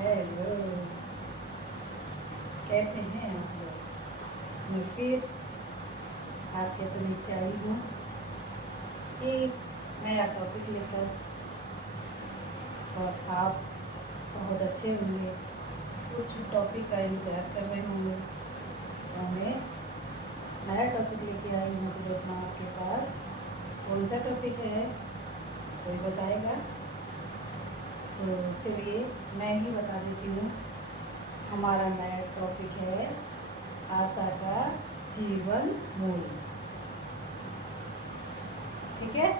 Hello, कैसे हैं आप लोग। मैं फिर आपके समक्ष आई हूँ एक नया टॉपिक लेकर, और आप बहुत अच्छे होंगे, उस टॉपिक का इंतजार कर रहे होंगे। तो मैं नया टॉपिक लेके आई हूँ तो देखना आपके पास कौन सा टॉपिक है, कोई बताएगा? तो चलिए मैं ही बता देती हूँ। हमारा नया टॉपिक है आशा का जीवन मूल्य। ठीक है,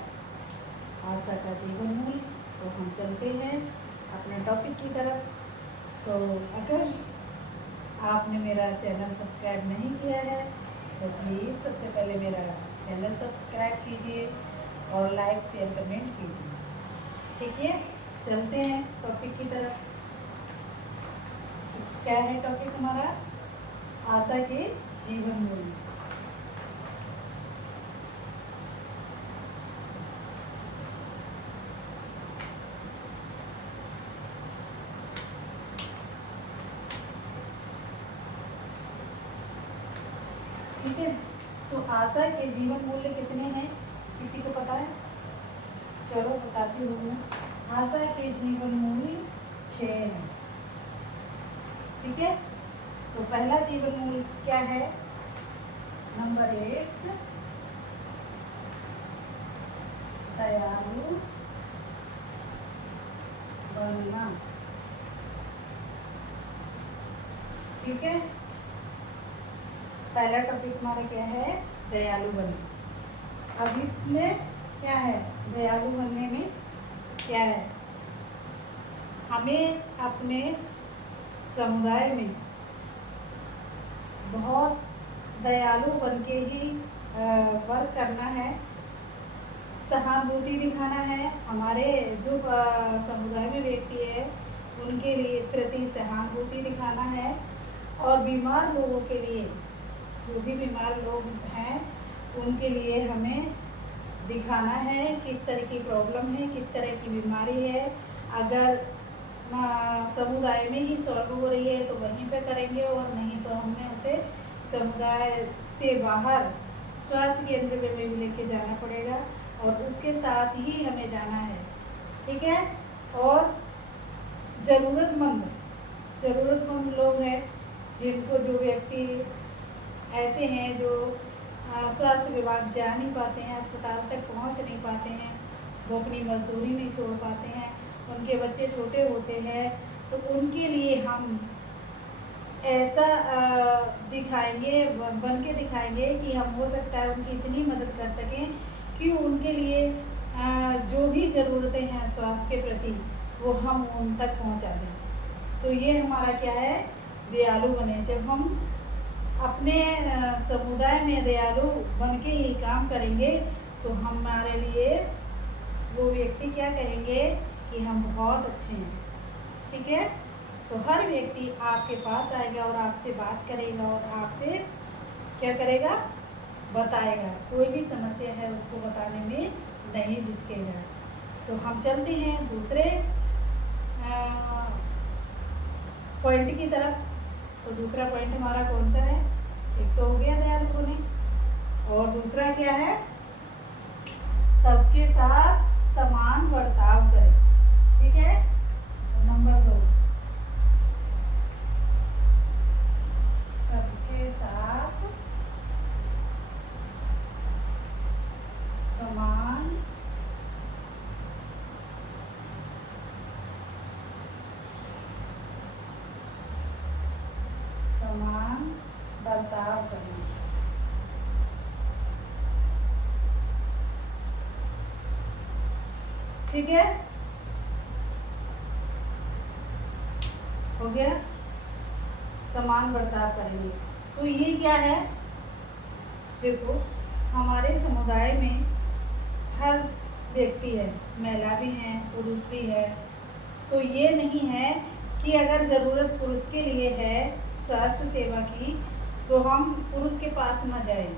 आशा का जीवन मूल्य। तो हम चलते हैं अपने टॉपिक की तरफ। तो अगर आपने मेरा चैनल सब्सक्राइब नहीं किया है तो प्लीज़ सबसे पहले मेरा चैनल सब्सक्राइब कीजिए और लाइक शेयर कमेंट कीजिए। ठीक है, चलते हैं टॉपिक की तरफ। क्या है टॉपिक हमारा? आशा के जीवन मूल्य। ठीक है, तो आशा के जीवन मूल्य कितने हैं, किसी को पता है? चलो बताती हूँ मैं। आशा के जीवन मूल्य 6 हैं। ठीक है, तो पहला जीवन मूल्य क्या है? नंबर 1, दयालु बनना। ठीक है, पहला टॉपिक हमारा क्या है? दयालु बनना। अब इसमें क्या है? दयालु बनने में क्या है? हमें अपने समुदाय में बहुत दयालु बन के ही वर्क करना है, सहानुभूति दिखाना है। हमारे जो समुदाय में व्यक्ति है उनके लिए प्रति सहानुभूति दिखाना है, और बीमार लोगों के लिए, जो भी बीमार लोग हैं उनके लिए हमें दिखाना है किस तरह की प्रॉब्लम है, किस तरह की बीमारी है। अगर समुदाय में ही सॉल्व हो रही है तो वहीं पे करेंगे, और नहीं तो हमें उसे समुदाय से बाहर स्वास्थ्य केंद्र में भी लेके जाना पड़ेगा, और उसके साथ ही हमें जाना है। ठीक है, और ज़रूरतमंद लोग हैं, जिनको, जो व्यक्ति ऐसे हैं जो स्वास्थ्य विभाग जा नहीं पाते हैं, अस्पताल तक पहुंच नहीं पाते हैं, वो अपनी मजदूरी नहीं छोड़ पाते हैं, उनके बच्चे छोटे होते हैं, तो उनके लिए हम ऐसा दिखाएंगे, बन के दिखाएंगे कि हम हो सकता है उनकी इतनी मदद कर सकें कि उनके लिए जो भी ज़रूरतें हैं स्वास्थ्य के प्रति वो हम उन तक पहुंचा दें। तो ये हमारा क्या है? दयालु बने। जब हम अपने समुदाय में दयालु बन के ही काम करेंगे तो हमारे लिए वो व्यक्ति क्या कहेंगे कि हम बहुत अच्छे हैं। ठीक है, तो हर व्यक्ति आपके पास आएगा और आपसे बात करेगा, और आपसे क्या करेगा? बताएगा। कोई भी समस्या है उसको बताने में नहीं झिझकेगा। तो हम चलते हैं दूसरे पॉइंट की तरफ। तो दूसरा पॉइंट हमारा कौन सा है? एक तो हो गया दयालु होने, और दूसरा क्या है? सबके साथ समान बर्ताव करें। ठीक है, तो नंबर 2, सबके साथ समान बर्ताव करना। ठीक है, हो गया, समान बर्ताव करेंगे। तो ये क्या है? देखो, हमारे समुदाय में हर व्यक्ति है, महिला भी है, पुरुष भी है। तो ये नहीं है कि अगर ज़रूरत पुरुष के लिए है स्वास्थ्य सेवा की तो हम पुरुष के पास न जाएं।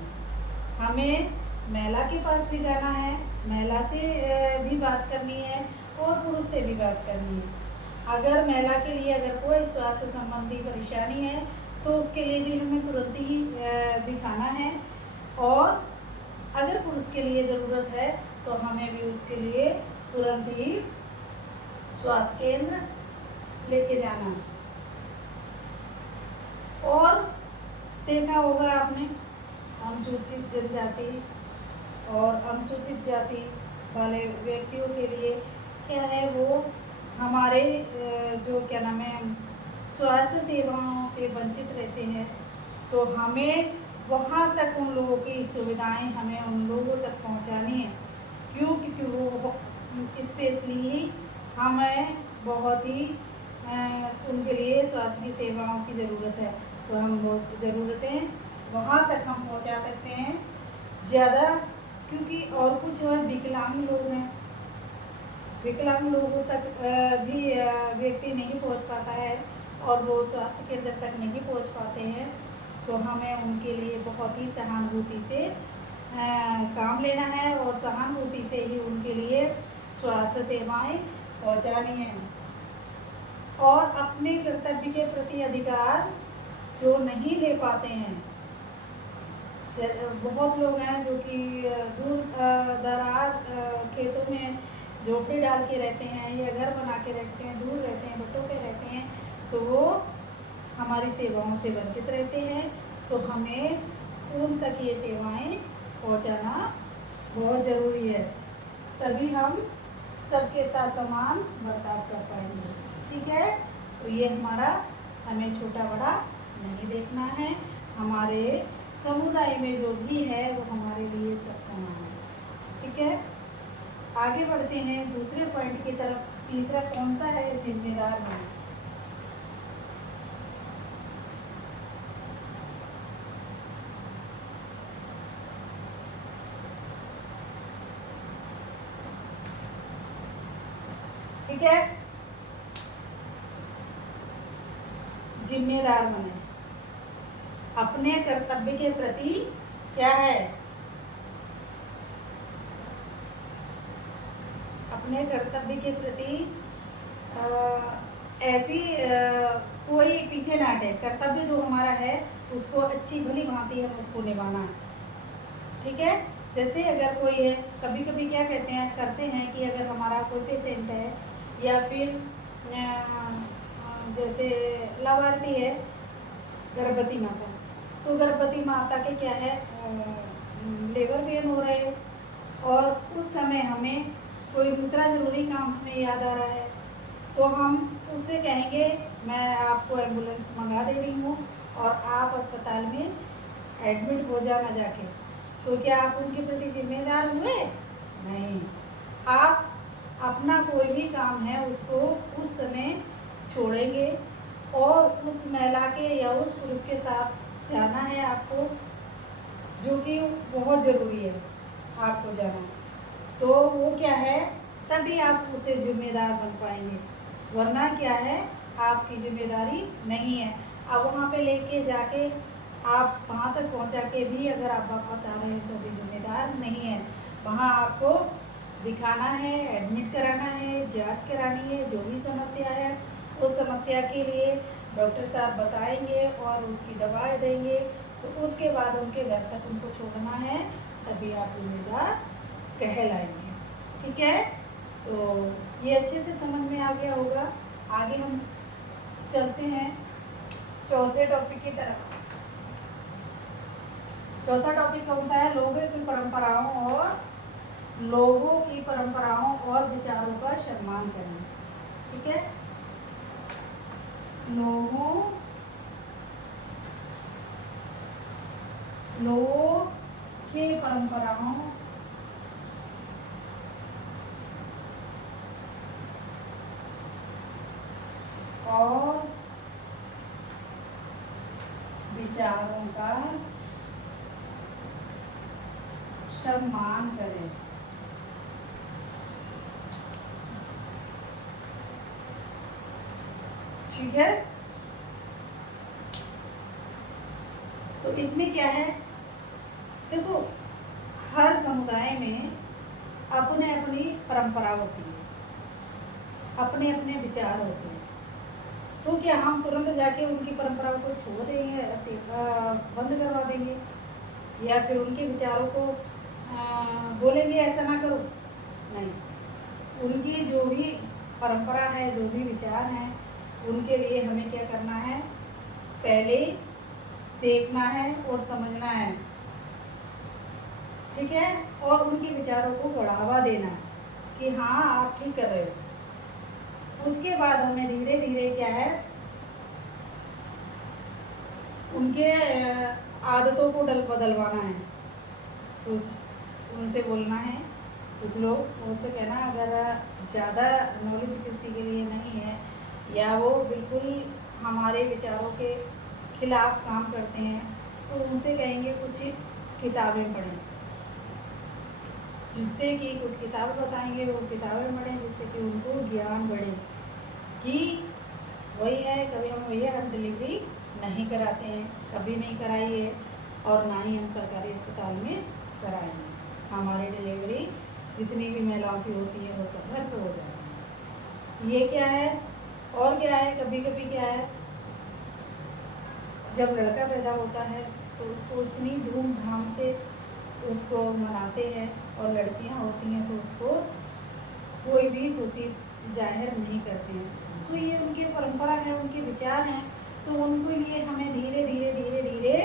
हमें महिला के पास भी जाना है, महिला से भी बात करनी है और पुरुष से भी बात करनी है। अगर महिला के लिए अगर कोई स्वास्थ्य संबंधी परेशानी है तो उसके लिए भी हमें तुरंत ही दिखाना है, और अगर पुरुष के लिए ज़रूरत है तो हमें भी उसके लिए तुरंत ही स्वास्थ्य केंद्र लेके जाना। और देखा होगा आपने, अनुसूचित जनजाति और अनुसूचित जाति वाले व्यक्तियों के लिए क्या है, वो हमारे जो क्या नाम है स्वास्थ्य सेवाओं से वंचित रहते हैं। तो हमें वहाँ तक उन लोगों की सुविधाएं हमें उन लोगों तक पहुँचानी है, क्योंकि वो स्पेशली हमें बहुत ही उनके लिए स्वास्थ्य की सेवाओं की ज़रूरत है। तो हम वो ज़रूरतें वहाँ तक हम पहुँचा सकते हैं ज़्यादा, क्योंकि और कुछ और विकलांग लोग हैं, विकलांग लोगों तक भी व्यक्ति नहीं पहुँच पाता है और वो स्वास्थ्य केंद्र तक नहीं पहुँच पाते हैं। तो हमें उनके लिए बहुत ही सहानुभूति से काम लेना है और सहानुभूति से ही उनके लिए स्वास्थ्य सेवाएं पहुँचानी है। और अपने कर्तव्य के प्रति अधिकार जो नहीं ले पाते हैं, बहुत लोग हैं जो कि दूर दराज खेतों में झोपड़ी डाल के रहते हैं या घर बना के रहते हैं, दूर रहते हैं, बटों पे रहते हैं, तो वो हमारी सेवाओं से वंचित रहते हैं। तो हमें उन तक ये सेवाएं पहुंचाना बहुत ज़रूरी है, तभी हम सबके साथ समान बर्ताव कर पाएंगे। ठीक है, तो ये हमारा हमें छोटा बड़ा नहीं देखना है, हमारे समुदाय में जो भी है वो हमारे लिए सब समान है। ठीक है, आगे बढ़ते हैं दूसरे पॉइंट की तरफ। तीसरा कौन सा है? जिम्मेदार होना। ठीक है, जिम्मेदार बने, अपने कर्तव्य के प्रति क्या है, अपने कर्तव्य के प्रति ऐसी कोई पीछे ना हटे। कर्तव्य जो हमारा है उसको अच्छी भली भांति हम उसको निभाना है। ठीक है, जैसे अगर कोई है, कभी कभी क्या कहते हैं करते हैं कि अगर हमारा कोई पेशेंट है या फिर जैसे लाभार्थी है गर्भवती माता, तो गर्भवती माता के क्या है लेबर पेन हो रहे हैं और उस समय हमें कोई दूसरा ज़रूरी काम हमें याद आ रहा है, तो हम उससे कहेंगे मैं आपको एम्बुलेंस मंगा दे रही हूँ और आप अस्पताल में एडमिट हो जाना जाके। तो क्या आप उनके प्रति जिम्मेदार हुए? नहीं। आप अपना कोई भी काम है उसको उस समय छोड़ेंगे और उस महिला के या उस पुरुष के साथ जाना है आपको, जो कि बहुत ज़रूरी है आपको जाना। तो वो क्या है, तभी आप उसे जिम्मेदार बन पाएंगे, वरना क्या है आपकी जिम्मेदारी नहीं है। अब वहाँ पे लेके जाके आप वहाँ तक पहुँचा के भी अगर आप वापस आ रहे हैं तो भी जिम्मेदार नहीं है। वहाँ आपको दिखाना है, एडमिट कराना है, जांच करानी है, जो भी समस्या है उस समस्या के लिए डॉक्टर साहब बताएंगे और उसकी दवाएं देंगे। तो उसके बाद उनके घर तक उनको छोड़ना है, तभी आप जिम्मेदार कहलाएंगे। ठीक है, तो ये अच्छे से समझ में आ गया होगा। आगे हम चलते हैं चौथे टॉपिक की तरफ। चौथा टॉपिक कौन सा है? लोगों की परंपराओं और विचारों का सम्मान करना। ठीक है, लोगों के परंपराओं और विचारों का सम्मान करें। ठीक है, तो इसमें क्या है, देखो हर समुदाय में अपने अपनी परंपरा होती है, अपने अपने विचार होते हैं। तो क्या हम तुरंत जाके उनकी परंपराओं को छोड़ देंगे, बंद करवा देंगे, या फिर उनके विचारों को बोलेंगे ऐसा ना करो? नहीं, उनकी जो भी परंपरा है, जो भी विचार हैं, उनके लिए हमें क्या करना है, पहले देखना है और समझना है, ठीक है, और उनके विचारों को बढ़ावा देना है कि हाँ आप ठीक कर रहे हो। उसके बाद हमें धीरे धीरे क्या है, उनके आदतों को बदलवाना है। तो उनसे बोलना है, कुछ लोग उनसे कहना, अगर ज़्यादा नॉलेज किसी के लिए नहीं है या वो बिल्कुल हमारे विचारों के खिलाफ काम करते हैं, तो उनसे कहेंगे कुछ किताबें पढ़ें, जिससे कि कुछ किताबें बताएंगे, वो किताबें पढ़ें, जिससे कि उनको ज्ञान बढ़े। कि वही है, कभी हम भैया हम डिलीवरी नहीं कराते हैं, कभी नहीं कराई है, और ना ही हम सरकारी अस्पताल में कराएंगे। हमारी डिलीवरी जितनी भी महिलाओं की होती है वो सब घर पर हो जाती है। ये क्या है, और क्या है, कभी कभी क्या है, जब लड़का पैदा होता है तो उसको इतनी धूमधाम से उसको मनाते हैं, और लड़कियां होती हैं तो उसको कोई भी खुशी जाहिर नहीं करते हैं। तो ये उनकी परंपरा है, उनके विचार हैं, तो उनके लिए हमें धीरे धीरे धीरे धीरे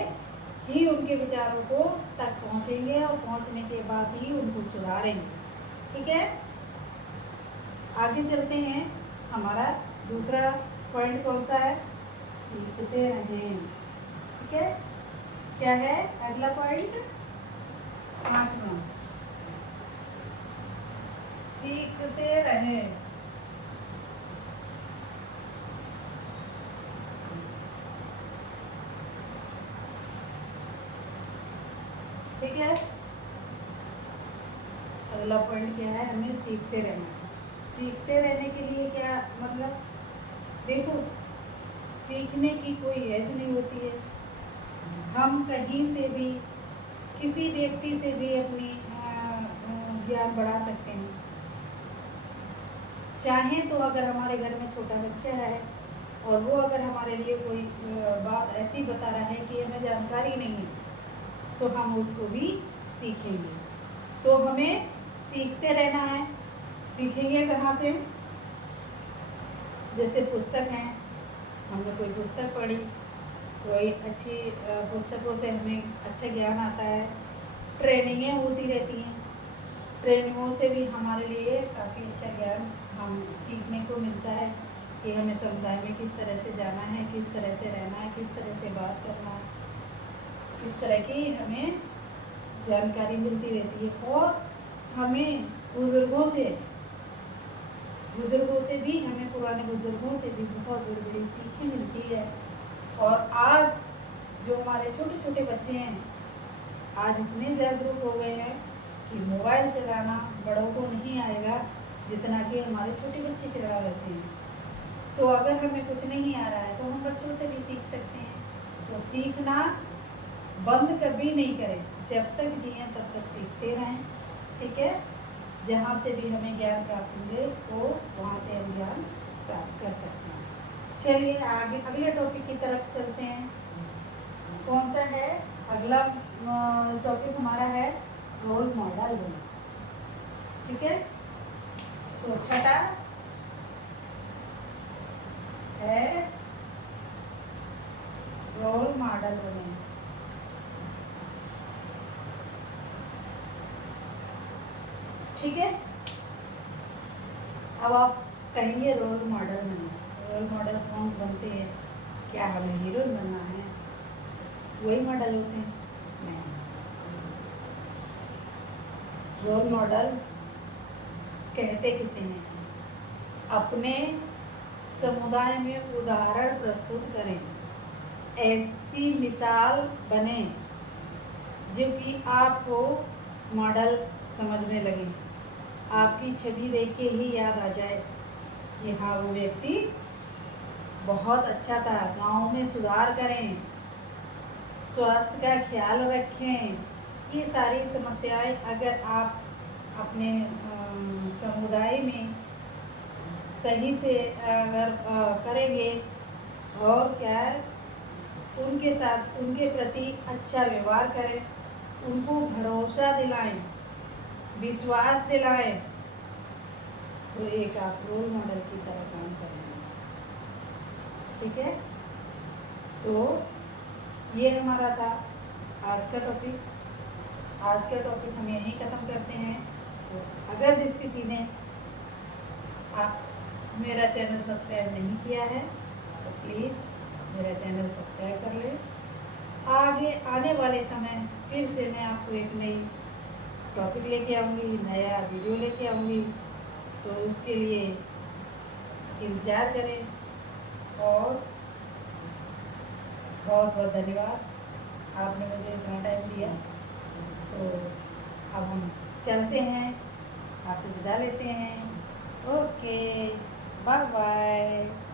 ही उनके विचारों को तक पहुंचेंगे, और पहुंचने के बाद ही उनको सुधारेंगे, ठीक है। आगे चलते हैं, हमारा दूसरा पॉइंट कौन सा है, सीखते रहें, ठीक है। क्या है अगला पॉइंट, 5वां, सीखते रहें। ठीक है, अगला पॉइंट क्या है, हमें सीखते रहना है। सीखते रहने के लिए क्या मतलब, देखो सीखने की कोई एज नहीं होती है। हम कहीं से भी, किसी व्यक्ति से भी अपनी ज्ञान बढ़ा सकते हैं। चाहे तो अगर हमारे घर में छोटा बच्चा है और वो अगर हमारे लिए कोई बात ऐसी बता रहा है कि हमें जानकारी नहीं है, तो हम उसको भी सीखेंगे। तो हमें सीखते रहना है। सीखेंगे कहाँ से, जैसे पुस्तक हैं, हमने कोई पुस्तक पढ़ी, कोई अच्छी पुस्तकों से हमें अच्छा ज्ञान आता है। ट्रेनिंगें होती रहती हैं, ट्रेनिंगों से भी हमारे लिए काफ़ी अच्छा ज्ञान हम सीखने को मिलता है कि हमें समुदाय में किस तरह से जाना है, किस तरह से रहना है, किस तरह से बात करना है, इस तरह की हमें जानकारी मिलती रहती है। और हमें बुज़ुर्गों से भी, हमें पुराने बुज़ुर्गों से भी बहुत बड़ी बड़ी सीखें मिलती है। और आज जो हमारे छोटे छोटे बच्चे हैं, आज इतने जागरूक हो गए हैं कि मोबाइल चलाना बड़ों को नहीं आएगा जितना कि हमारे छोटे बच्चे चला लेते हैं। तो अगर हमें कुछ नहीं आ रहा है तो हम बच्चों से भी सीख सकते हैं। तो सीखना बंद कभी नहीं करें, जब तक जिए तब तक सीखते रहें, ठीक है। जहाँ से भी हमें ज्ञान प्राप्त मिले तो वहाँ से हम ज्ञान प्राप्त कर सकते हैं। चलिए आगे अगले टॉपिक की तरफ चलते हैं। कौन सा है अगला टॉपिक, हमारा है रोल मॉडल बनो, ठीक है। तो छठा है रोल मॉडल बने, ठीक है। अब आप कहेंगे रोल मॉडल बने, रोल मॉडल कौन बनते हैं, क्या हमें हीरोइन बनना है, वही मॉडल होते हैं? नहीं, रोल मॉडल कहते किसे हैं, अपने समुदाय में उदाहरण प्रस्तुत करें, ऐसी मिसाल बने जो कि आपको मॉडल समझने लगे, आपकी छवि देख के ही याद आ जाए कि हाँ वो व्यक्ति बहुत अच्छा था। गांव में सुधार करें, स्वास्थ्य का ख्याल रखें, ये सारी समस्याएं अगर आप अपने समुदाय में सही से अगर करेंगे और क्या है, उनके साथ उनके प्रति अच्छा व्यवहार करें, उनको भरोसा दिलाएं, विश्वास दिलाएं, तो एक आप रोल मॉडल की तरह काम करेंगे। ठीक है, तो ये हमारा था आज का टॉपिक। आज का टॉपिक हम यहीं ख़त्म करते हैं। तो अगर जिस किसी ने मेरा चैनल सब्सक्राइब नहीं किया है तो प्लीज़ मेरा चैनल सब्सक्राइब कर लें। आगे आने वाले समय फिर से मैं आपको एक नई टॉपिक लेके आऊँगी, नया वीडियो लेके आऊँगी, तो उसके लिए इंतज़ार करें। और बहुत बहुत धन्यवाद, आपने मुझे इतना टाइम दिया। तो अब हम चलते हैं, आपसे विदा लेते हैं। Okay, bye bye.